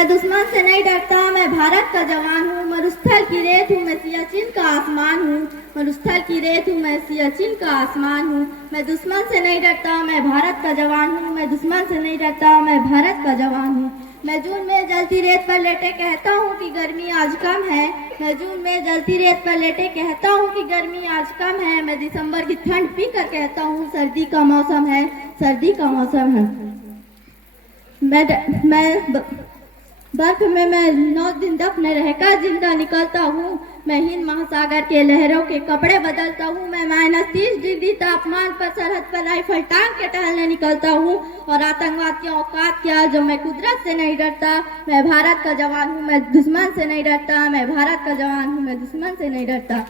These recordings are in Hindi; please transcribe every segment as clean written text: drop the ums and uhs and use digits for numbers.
मैं दुश्मन से नहीं डरता, मैं भारत का जवान हूँ। मरुस्थल की रेत हूँ, मैं सियाचिन का आसमान हूँ। मरुस्थल की रेत हूँ, मैं सियाचिन का आसमान हूँ। मैं दुश्मन से नहीं डरता, मैं भारत का जवान हूँ। मैं दुश्मन से नहीं डरता, मैं भारत का जवान हूँ। मैं जून में जलती रेत पर लेटे कहता हूँ कि गर्मी आज कम है। मैं जून में जलती रेत पर लेटे कहता हूँ कि गर्मी आज कम है। मैं दिसंबर की ठंड पी कर कहता हूँ सर्दी का मौसम है, सर्दी का मौसम है। मैं बर्फ में मैं 9 दिन दफन रहकर जिंदा निकलता हूँ। मैं हिंद महासागर के लहरों के कपड़े बदलता हूँ। मैं -30 डिग्री तापमान पर सरहद पर राइफल टांग के टहलने निकलता हूँ। और आतंकवाद की औकात क्या जो मैं कुदरत से नहीं डरता। मैं भारत का जवान हूँ, मैं दुश्मन से नहीं डरता। मैं भारत का जवान हूँ, मैं दुश्मन से नहीं डरता।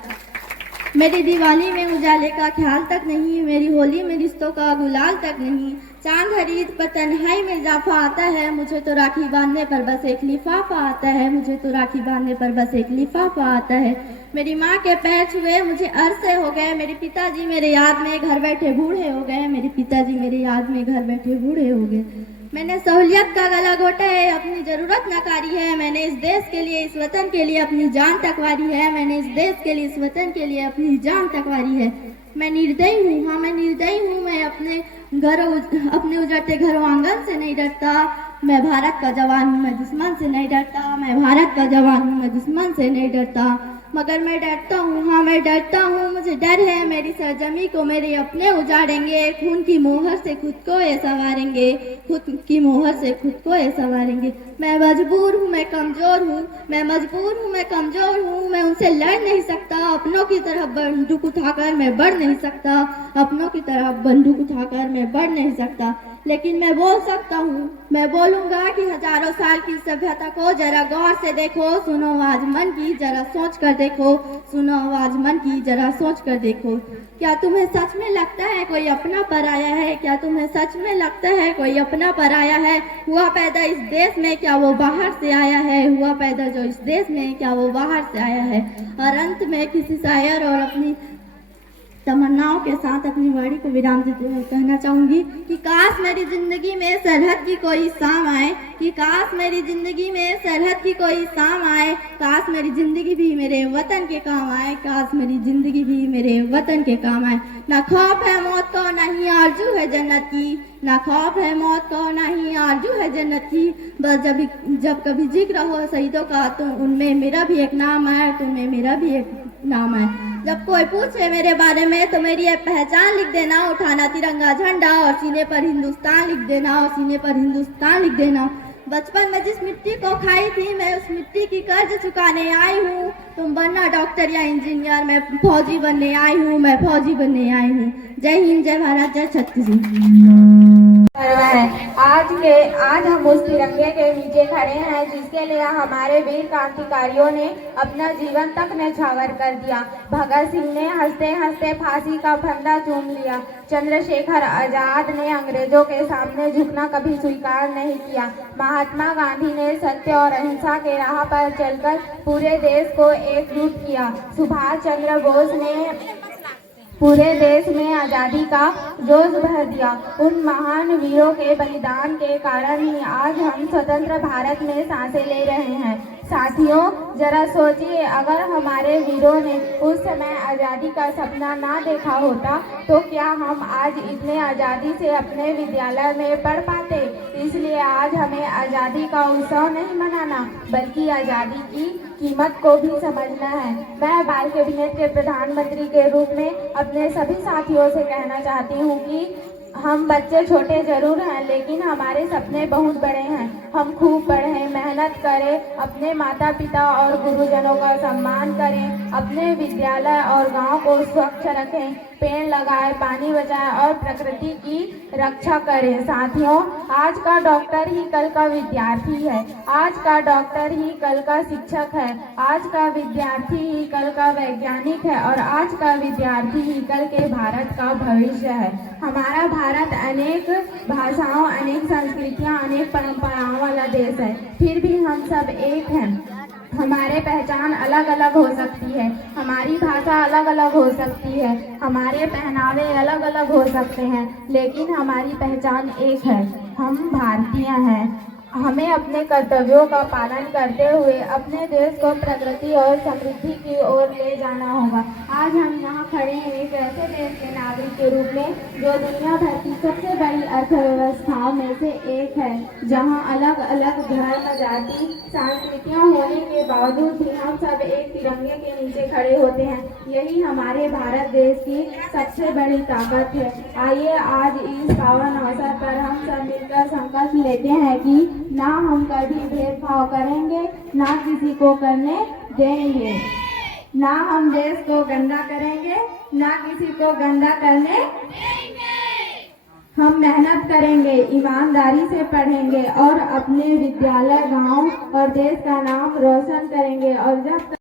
मेरी दिवाली में उजाले का ख्याल तक नहीं, मेरी होली में रिश्तों का गुलाल तक नहीं। चांद हर ईद पर तन्हाई में इजाफा आता है, मुझे तो राखी बांधने पर बस एक लिफाफा आता है। मुझे तो राखी बांधने पर बस एक लिफाफा आता है। मेरी माँ के पैर छुए मुझे अरसे हो गए। मेरे पिताजी मेरे याद में घर बैठे बूढ़े हो गए। मेरे पिताजी मेरे याद में घर बैठे बूढ़े हो गए। मैंने सहूलियत का गला घोटा है, अपनी जरूरत नकारी है। मैंने इस देश के लिए, इस वतन के लिए अपनी जान तकवारी है। मैंने इस देश के लिए, इस वतन के लिए अपनी जान तकवारी है। मैं निर्दयी हूँ, हाँ मैं निर्दयी हूँ। मैं अपने उजड़ते घरों आंगन से नहीं डरता। मैं भारत का जवान हूँ, मैं दुश्मन से नहीं डरता। मैं भारत का जवान हूँ, मैं दुश्मन से नहीं डरता। मगर मैं डरता हूँ, हाँ मैं डरता हूँ। मुझे डर है मेरी सरजमी को मेरे अपने उजाड़ेंगे। खून की मोहर से खुद को ये संवारेंगे, खुद की मोहर से खुद को ये संवारेंगे। मैं मजबूर हूँ, मैं कमजोर हूँ। मैं मजबूर हूँ, मैं कमजोर हूँ। मैं उनसे लड़ नहीं सकता। अपनों की तरह बंदूक उठाकर मैं बढ़ नहीं सकता। अपनों की तरह बंदूक उठाकर मैं बढ़ नहीं सकता। लेकिन मैं बोल सकता हूँ, मैं बोलूंगा कि हजारों साल की सभ्यता को जरा गौर से देखो। सुनो आवाज मन की, जरा सोच कर देखो। सुनो आवाज मन की, जरा सोच कर देखो। क्या तुम्हें सच में लगता है कोई अपना पर आया है? क्या तुम्हें सच में लगता है कोई अपना पर आया है? हुआ पैदा इस देश में, क्या वो बाहर से आया है? हुआ पैदा जो इस देश में, क्या वो बाहर से आया है? और अंत में किसी शायर और अपनी तमन्नाओं के साथ अपनी वाणी को विराम देते हुए कहना चाहूंगी कि काश मेरी जिंदगी में सरहद की कोई शाम आए। कि काश मेरी जिंदगी में सरहद की कोई शाम आए। काश मेरी जिंदगी भी मेरे वतन के काम आए। काश मेरी जिंदगी भी मेरे वतन के काम आए। ना खौफ है मौत को, ना ही आरजू है जन्नत की। ना खौफ है मौत को, ना ही आरजू है जन्नत की। बस जब कभी जिक्र हो शहीदों का तो उनमें मेरा भी एक नाम है, तो उनमें मेरा भी एक नाम है। जब कोई पूछे मेरे बारे में तो मेरी एक पहचान लिख देना। उठाना तिरंगा झंडा और सीने पर हिंदुस्तान लिख देना, और सीने पर हिंदुस्तान लिख देना। बचपन में जिस मिट्टी को खाई थी मैं उस मिट्टी की कर्ज चुकाने आई हूँ। तुम बनना डॉक्टर या इंजीनियर, मैं फौजी बनने आई हूँ। मैं फौजी बनने आई हूँ। जय हिंद, जय भारत, जय छत्तीसगढ़। आज हम उस तिरंगे के नीचे खड़े हैं जिसके लिए हमारे वीर क्रांतिकारियों ने अपना जीवन तक न्यौछावर कर दिया। भगत सिंह ने हंसते हंसते फांसी का फंदा चूम लिया। चंद्रशेखर आजाद ने अंग्रेजों के सामने झुकना कभी स्वीकार नहीं किया। महात्मा गांधी ने सत्य और अहिंसा के राह पर चलकर पूरे देश को एकजुट किया। सुभाष चंद्र बोस ने पूरे देश में आजादी का जोश भर दिया। उन महान वीरों के बलिदान के कारण ही आज हम स्वतंत्र भारत में सांसें ले रहे हैं। साथियों, जरा सोचिए, अगर हमारे वीरों ने उस समय आजादी का सपना ना देखा होता तो क्या हम आज इतने आजादी से अपने विद्यालय में पढ़ पाते। इसलिए आज हमें आजादी का उत्सव नहीं मनाना बल्कि आजादी की कीमत को भी समझना है। मैं बाल कैबिनेट के प्रधानमंत्री के रूप में अपने सभी साथियों से कहना चाहती हूँ कि हम बच्चे छोटे जरूर हैं लेकिन हमारे सपने बहुत बड़े हैं। हम खूब पढ़ें, मेहनत करें, अपने माता पिता और गुरुजनों का सम्मान करें, अपने विद्यालय और गांव को स्वच्छ रखें, पेड़ लगाएं, पानी बचाएं और प्रकृति की रक्षा करें। साथियों, आज का डॉक्टर ही कल का विद्यार्थी है। आज का डॉक्टर ही कल का शिक्षक है। आज का विद्यार्थी ही कल का वैज्ञानिक है और आज का विद्यार्थी ही कल के भारत का भविष्य है। हमारा भारत अनेक भाषाओं, अनेक संस्कृतियां, अनेक परंपराओं वाला देश है, फिर भी हम सब एक हैं। हमारे पहचान अलग अलग हो सकती है, हमारी भाषा अलग अलग हो सकती है, हमारे पहनावे अलग अलग हो सकते हैं, लेकिन हमारी पहचान एक है, हम भारतीय हैं। हमें अपने कर्तव्यों का पालन करते हुए अपने देश को प्रगति और समृद्धि की ओर ले जाना होगा। आज हम यहाँ खड़े हैं एक ऐसे देश के नागरिक के रूप में जो दुनिया भर की सबसे बड़ी अर्थव्यवस्थाओं में से एक है, जहाँ अलग अलग धर्म, जाति, संस्कृतियाँ होने के बावजूद भी हम सब एक तिरंगे के नीचे खड़े होते हैं। यही हमारे भारत देश की सबसे बड़ी ताकत है। आइए आज इस पावन अवसर पर हम सब मिलकर संकल्प लेते हैं कि ना हम कभी भेदभाव करेंगे, ना किसी को करने देंगे, ना हम देश को गंदा करेंगे, ना किसी को गंदा करने देंगे। हम मेहनत करेंगे, ईमानदारी से पढ़ेंगे और अपने विद्यालय, गांव और देश का नाम रोशन करेंगे। और जब